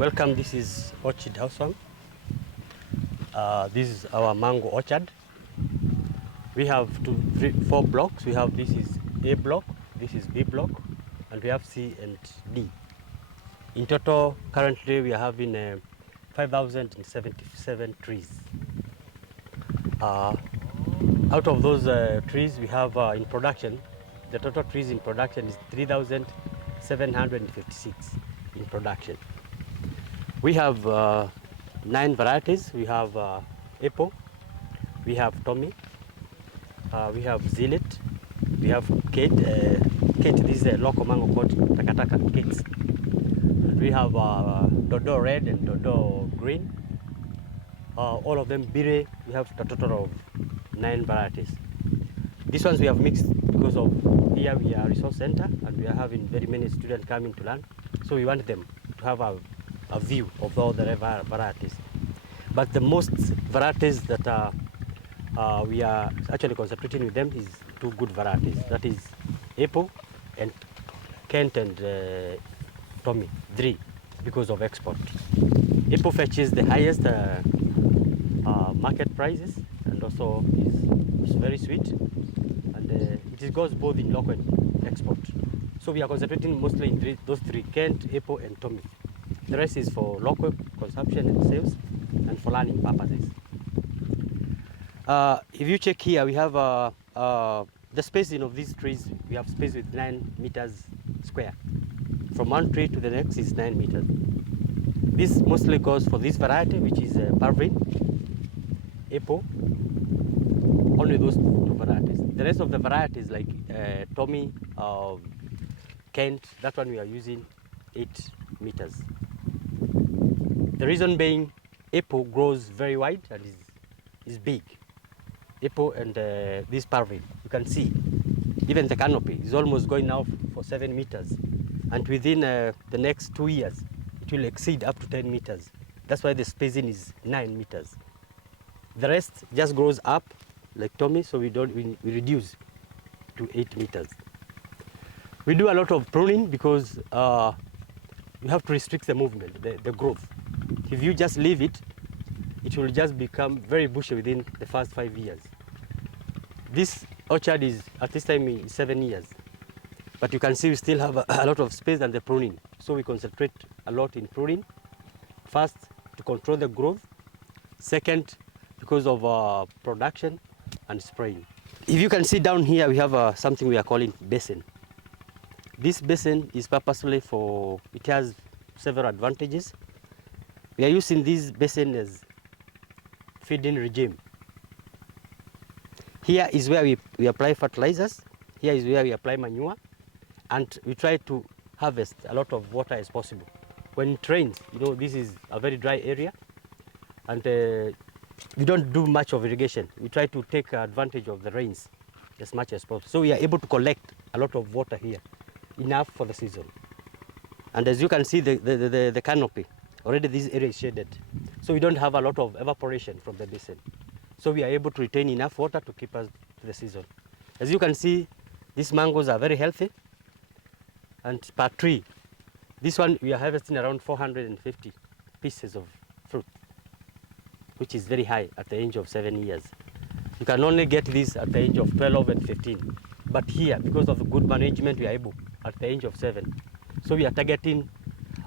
Welcome, this is Orchid House Farm. This is our mango orchard. We have four blocks. We have, this is A block, this is B block, and we have C and D. In total, currently we are having 5,077 trees. Out of those trees we have in production, the total trees in production is 3,756 in production. We have 9 varieties. We have apple, we have Tommy, we have Zealot, we have Kate. This is a local mango called Takataka Kates. We have Dodo Red and Dodo Green. All of them Bire. We have a total of 9 varieties. These ones we have mixed because of here we are a resource center and we are having very many students coming to learn. So we want them to have a view of all the varieties. But the most varieties that we are actually concentrating with them is 2 good varieties. That is apple and Kent and Tommy, 3, because of export. Apple fetches the highest market prices and also is very sweet, and it goes both in local and export. So we are concentrating mostly in those 3, Kent, apple and Tommy. The rest is for local consumption and sales and for learning purposes. If you check here, we have the spacing of these trees. We have space with 9 meters square. From one tree to the next is 9 meters. This mostly goes for this variety, which is Parvin, apple, only those 2 varieties. The rest of the varieties like Tommy, Kent, that one we are using 8 meters. The reason being, apple grows very wide and is big. Apple and this Parvin, you can see, even the canopy is almost going now for 7 meters. And within the next 2 years, it will exceed up to 10 meters. That's why the spacing is 9 meters. The rest just grows up like Tommy, so we reduce to 8 meters. We do a lot of pruning because you have to restrict the movement, the growth. If you just leave it, it will just become very bushy within the first 5 years. This orchard is, at this time, 7 years. But you can see we still have a lot of space and the pruning. So we concentrate a lot in pruning. First, to control the growth. Second, because of production and spraying. If you can see down here, we have something we are calling basin. This basin is purposely for, it has several advantages. We are using this basin as feeding regime. Here is where we apply fertilizers. Here is where we apply manure. And we try to harvest a lot of water as possible. When it rains, this is a very dry area. And we don't do much of irrigation. We try to take advantage of the rains as much as possible. So we are able to collect a lot of water here, enough for the season. And as you can see, the canopy, already this area is shaded. So we don't have a lot of evaporation from the basin. So we are able to retain enough water to keep us to the season. As you can see, these mangoes are very healthy. And per tree, this one we are harvesting around 450 pieces of fruit, which is very high at the age of 7 years. You can only get this at the age of 12 and 15. But here, because of the good management, we are able at the age of 7. So we are targeting,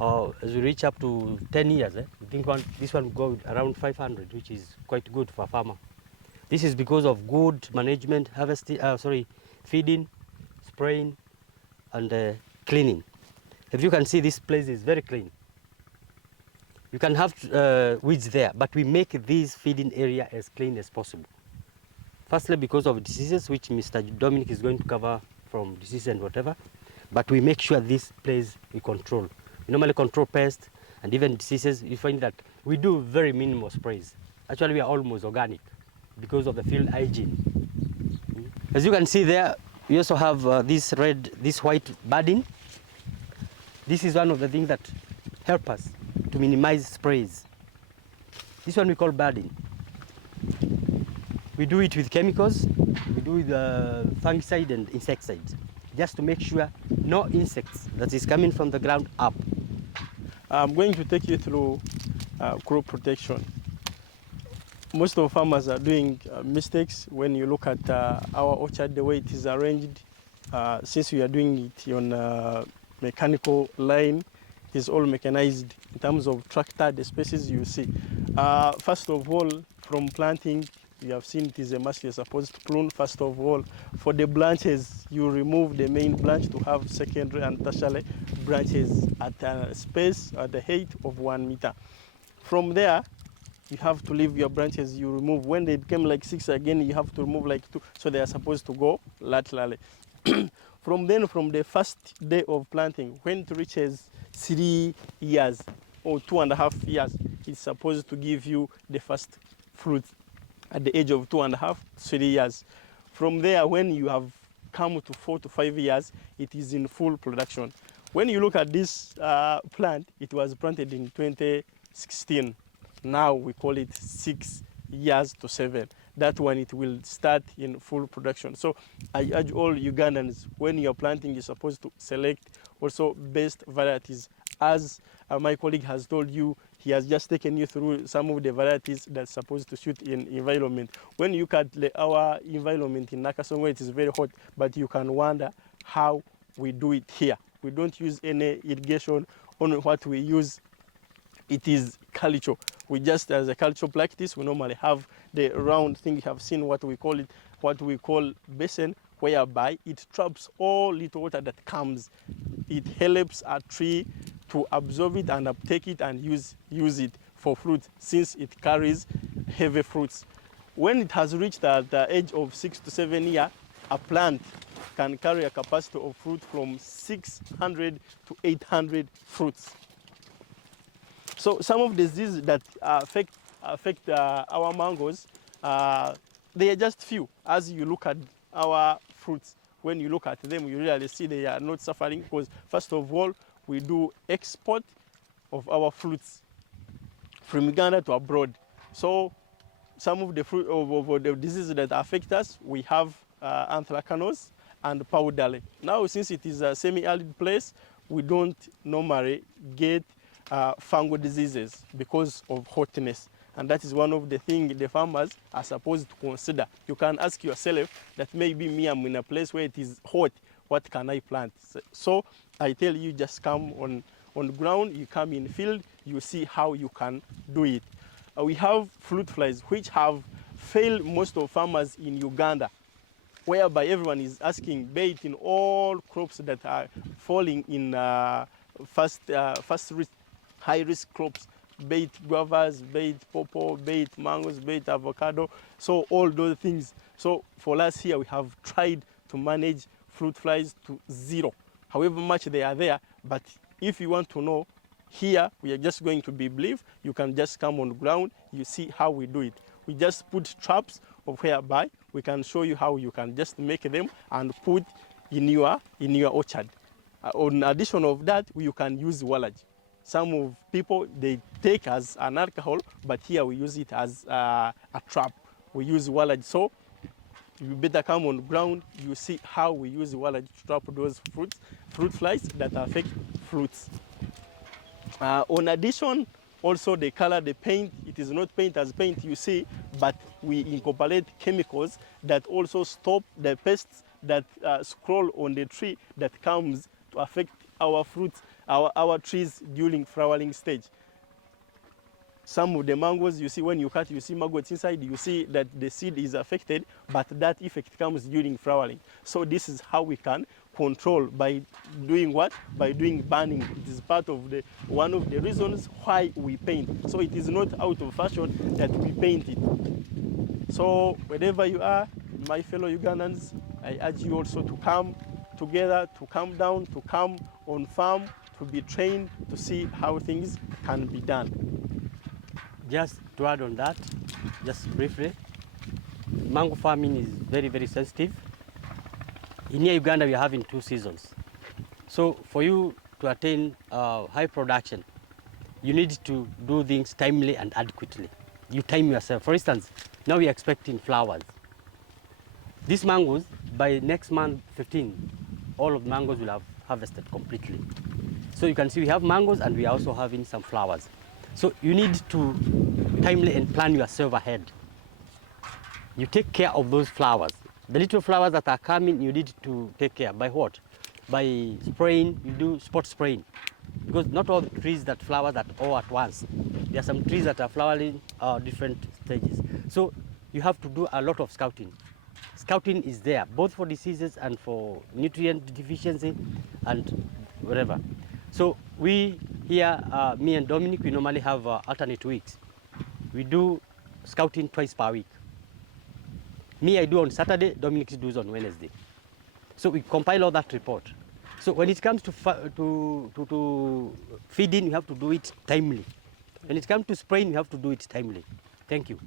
as we reach up to 10 years, I think this one will go around 500, which is quite good for a farmer. This is because of good management, feeding, spraying, and cleaning. If you can see, this place is very clean. You can have weeds there, but we make this feeding area as clean as possible. Firstly, because of diseases, which Mr. Dominic is going to cover from disease and whatever, but we make sure this place we control. We normally control pests and even diseases. You find that we do very minimal sprays. Actually, we are almost organic because of the field hygiene. As you can see there, we also have this white budding. This is one of the things that help us to minimize sprays. This one we call budding. We do it with chemicals, we do with fungicide and insecticide, just to make sure no insects that is coming from the ground up. I'm going to take you through crop protection. Most of farmers are doing mistakes when you look at our orchard, the way it is arranged. Since we are doing it on mechanical line, it is all mechanized in terms of tractor, the spaces you see. First of all, from planting, you have seen it is a must you're supposed to prune. First of all, for the branches, you remove the main branch to have secondary and tertiary branches at a space at the height of 1 meter. From there, you have to leave your branches you remove. When they become like 6 again, you have to remove like 2, so they are supposed to go laterally. From the first day of planting, when it reaches 3 years or 2.5 years, it's supposed to give you the first fruit at the age of 2.5, 3 years. From there, when you have come to 4 to 5 years, it is in full production. When you look at this plant, it was planted in 2016. Now we call it 6 years to 7. That one, it will start in full production. So I urge all Ugandans, when you're planting, you're supposed to select also best varieties. As my colleague has told you, he has just taken you through some of the varieties that's supposed to suit in environment. When you look at our environment in Nakasongo, it is very hot, but you can wonder how we do it here. We don't use any irrigation. Only what we use, it is culture. We just, as a culture practice, we normally have the round thing. You have seen what we call basin, whereby it traps all little water that comes. It helps a tree to absorb it and uptake it and use it for fruit, since it carries heavy fruits. When it has reached the age of 6 to 7 years, a plant can carry a capacity of fruit from 600 to 800 fruits. So some of the diseases that affect our mangoes, they are just few. As you look at our fruits, when you look at them, you really see they are not suffering, because first of all, we do export of our fruits from Uganda to abroad. So some of the fruit of the diseases that affect us, we have anthracnose and powdery. Now, since it is a semi-arid place, we don't normally get fungal diseases because of hotness. And that is one of the things the farmers are supposed to consider. You can ask yourself that maybe me, I'm in a place where it is hot, what can I plant? So I tell you, just come on the ground, you come in field, you see how you can do it. We have fruit flies, which have failed most of farmers in Uganda, whereby everyone is asking bait in all crops that are falling in high-risk crops, bait guavas, bait pawpaw, bait mangoes, bait avocado, so all those things. So for us here, we have tried to manage fruit flies to 0, however much they are there. But if you want to know, here we are just going to be brief. You can just come on the ground, you see how we do it. We just put traps of whereby we can show you how you can just make them and put in your orchard. On addition of that, you can use wallage. Some of people, they take as an alcohol, but here we use it as a trap. We use wallage. So you better come on the ground, you see how we use wallage to trap those fruit flies that affect fruits. On addition, also the color, the paint, it is not paint as paint you see, but we incorporate chemicals that also stop the pests that scroll on the tree that comes to affect our fruits, our trees during flowering stage. Some of the mangoes, you see, when you cut, you see maggots inside, you see that the seed is affected, but that effect comes during flowering. So this is how we can control, by doing what? By doing burning. It is part of one of the reasons why we paint. So it is not out of fashion that we paint it. So wherever you are, my fellow Ugandans, I urge you also to come together, to come down, to come on farm, to be trained, to see how things can be done. Just to add on that, just briefly, mango farming is very, very sensitive. In here Uganda, we are having 2 seasons. So for you to attain high production, you need to do things timely and adequately. You time yourself. For instance, now we are expecting flowers. These mangoes, by next month 15, all of the mangoes will have harvested completely. So you can see we have mangoes and we are also having some flowers. So you need to timely and plan yourself ahead. You take care of those flowers. The little flowers that are coming, you need to take care. By what? By spraying, you do spot spraying. Because not all the trees that flower that all at once. There are some trees that are flowering different stages. So you have to do a lot of scouting. Scouting is there, both for diseases and for nutrient deficiency and whatever. So we here, me and Dominic, we normally have alternate weeks. We do scouting twice per week. Me, I do on Saturday, Dominic does on Wednesday. So we compile all that report. So when it comes to feeding, you have to do it timely. When it comes to spraying, you have to do it timely. Thank you.